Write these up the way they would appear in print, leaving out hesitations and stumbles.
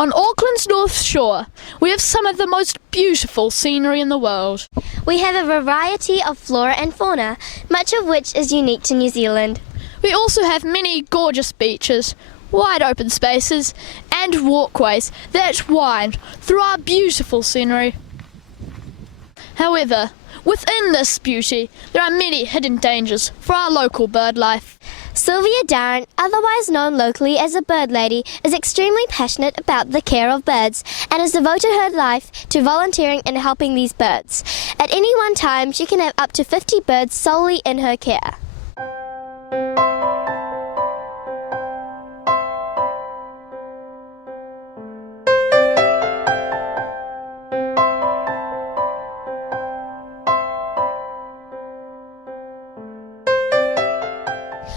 On Auckland's North Shore, we have some of the most beautiful scenery in the world. We have a variety of flora and fauna, much of which is unique to New Zealand. We also have many gorgeous beaches, wide open spaces, and walkways that wind through our beautiful scenery. However, within this beauty, there are many hidden dangers for our local bird life. Sylvia Darren, otherwise known locally as a bird lady, is extremely passionate about the care of birds and has devoted her life to volunteering and helping these birds. At any one time, she can have up to 50 birds solely in her care.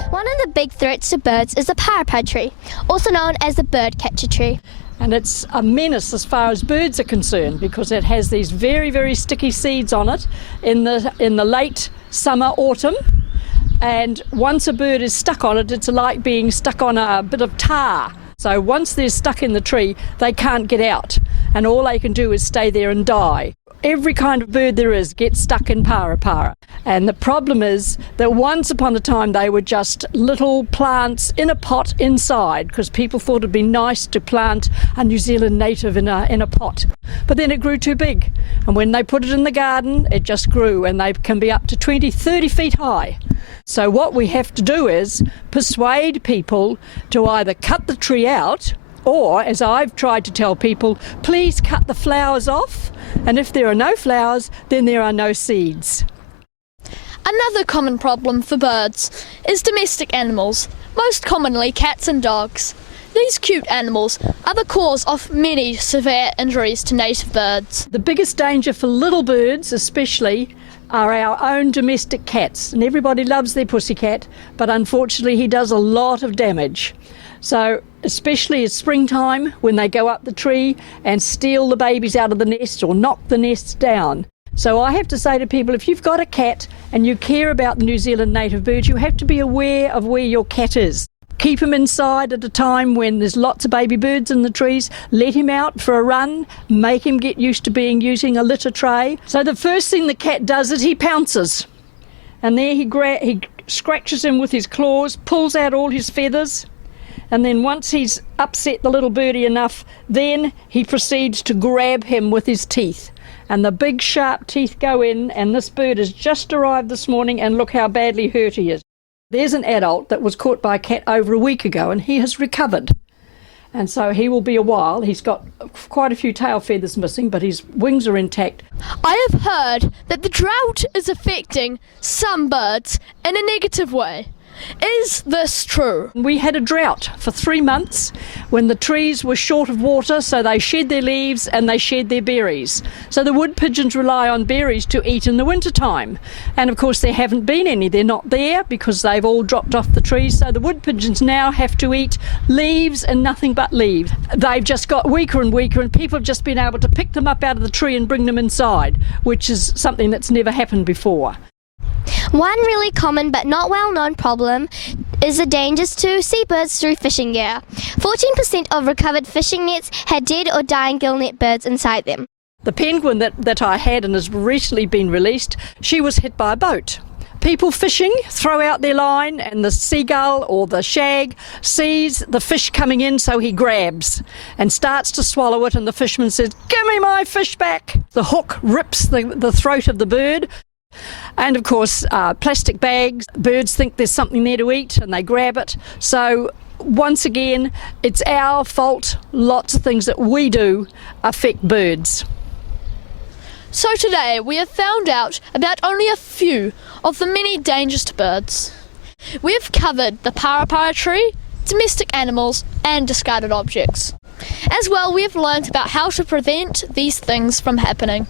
One of the big threats to birds is the parapara tree, also known as the birdcatcher tree. And it's a menace as far as birds are concerned because it has these very, very sticky seeds on it in the late summer, autumn. And once a bird is stuck on it, it's like being stuck on a bit of tar. So once they're stuck in the tree, they can't get out. And all they can do is stay there and die. Every kind of bird there is gets stuck in parapara. And the problem is that once upon a time they were just little plants in a pot inside because people thought it'd be nice to plant a New Zealand native in a pot. But then it grew too big. And when they put it in the garden, it just grew and they can be up to 20, 30 feet high. So what we have to do is persuade people to either cut the tree out or, as I've tried to tell people, please cut the flowers off, and if there are no flowers, then there are no seeds. Another common problem for birds is domestic animals, most commonly cats and dogs. These cute animals are the cause of many severe injuries to native birds. The biggest danger for little birds, especially, are our own domestic cats, and everybody loves their pussycat, but unfortunately he does a lot of damage. So especially at springtime when they go up the tree and steal the babies out of the nest or knock the nests down. So I have to say to people, if you've got a cat and you care about the New Zealand native birds, you have to be aware of where your cat is. Keep him inside at a time when there's lots of baby birds in the trees. Let him out for a run. Make him get used to using a litter tray. So the first thing the cat does is he pounces. And there he scratches him with his claws, pulls out all his feathers. And then once he's upset the little birdie enough, then he proceeds to grab him with his teeth. And the big sharp teeth go in, and this bird has just arrived this morning, and look how badly hurt he is. There's an adult that was caught by a cat over a week ago, and he has recovered. And so he will be a while. He's got quite a few tail feathers missing, but his wings are intact. I have heard that the drought is affecting some birds in a negative way. Is this true? We had a drought for 3 months when the trees were short of water, so they shed their leaves and they shed their berries. So the wood pigeons rely on berries to eat in the wintertime. And of course there haven't been any. They're not there because they've all dropped off the trees. So the wood pigeons now have to eat leaves and nothing but leaves. They've just got weaker and weaker, and people have just been able to pick them up out of the tree and bring them inside, which is something that's never happened before. One really common but not well-known problem is the dangers to seabirds through fishing gear. 14% of recovered fishing nets had dead or dying gillnet birds inside them. The penguin that I had and has recently been released, she was hit by a boat. People fishing throw out their line and the seagull or the shag sees the fish coming in, so he grabs and starts to swallow it, and the fisherman says, "Give me my fish back." The hook rips the throat of the bird. And of course plastic bags, birds think there's something there to eat and they grab it. So once again, it's our fault. Lots of things that we do affect birds. So today we have found out about only a few of the many dangers to birds. We have covered the parapara tree, domestic animals and discarded objects. As well, we have learnt about how to prevent these things from happening.